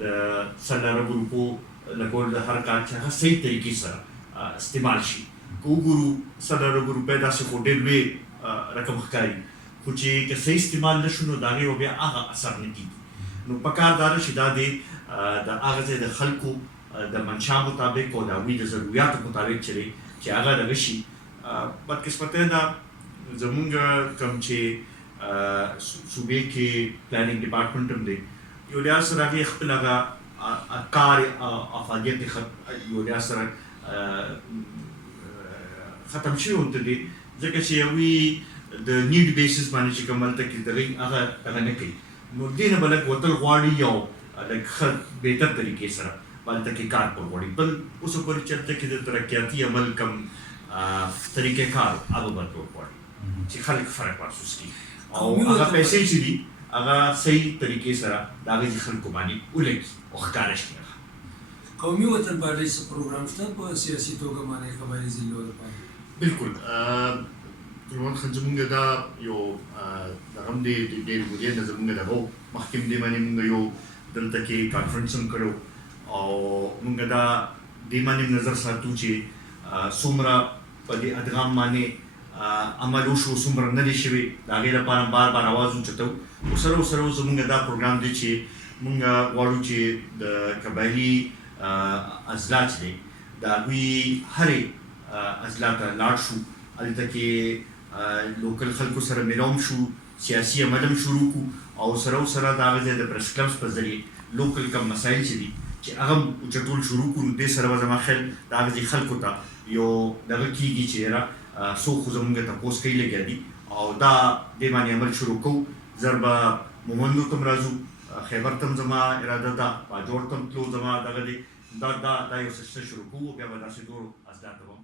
د سلره ګروپو لګول د هر کار چې هغه صحیح طریقې سره استعمال شي. که وګورو سلره ګروپې داسې خو ډېر لوی رقم ښکاري، خو چې که صحیح استعمال نه شو نو د هغې بیا هغه اثر نه کېږي. نو پکار دا ده چې دا د هغه ځای د خلکو د منشا مطابق او د هغوی د ضرورياتو مطابق چې هغه دغه شي. بدقسمتۍ ده زمونږ کوم چې صوبې کې پلانینګ ډپارټمنټ هم دی، یو لحاظ سره هغې خپل هغه کار افادیت یو لحاظ سره ختم شوي ورته دی، ځکه چې هغوی د نیډ بیسس باندې چې کوم هلته کې دغوی هغه نه کوي. نو دې نه به لږ وتل غواړي او لږ ښه بهتر طریقې سره به هلته کې کار کول غواړي. بل اوسه پورې چې هلته کې د ترقیاتي عمل کوم طریقې کار هغه بدلول غواړي چې خلک فرق محسوس کړي او هغه پیسې چې دي هغه صحیح طریقې سره د هغې د خلکو باندې ولګي او ښکاره شي. قومي وطن پالنې څه پروګرام شته په سیاسي توګه باندې قبایلي ضلعو لپاره؟ بالکل روان خان زمونږ دا یو دغه هم دی ډېر مودې نه زمونږ دغه مخکې هم دې باندې مونږ یو دلته کې کانفرنس هم کړی او مونږ دا دې باندې نظر ساتو چې څومره په دې ادغام باندې عمل وشو، څومره نه دی شوي، د هغې لپاره بار بار اواز اوچتو. ورسره زمونږ دا پروګرام دی چې مونږ غواړو چې د قبایلي اضلاع چې دی د هغوی هرې اضلاع ته لاړ شو، هلته کې لوکل خلکو سره میلاو هم شو، سیاسي عمل هم شروع کړو او سره د هغه ځای د پریس کلبس په ذریعې لوکل کم مسایل چې دي چې هغه هم اوچتول شروع کړو. دې سره به زما خیال د هغه ځای خلکو ته یو دغه کېږي چې یاره څوک خو زمونږ تپوس کوي لګیا دي او دا دې باندې عمل شروع کوو. زر به مومندو ته هم راځو، خیبر ته هم زما اراده ده، باجوړ ته هم تلو زما دغه دی، دا یو څه شروع کوو، بیا به داسې نورو اضلاع ته به هم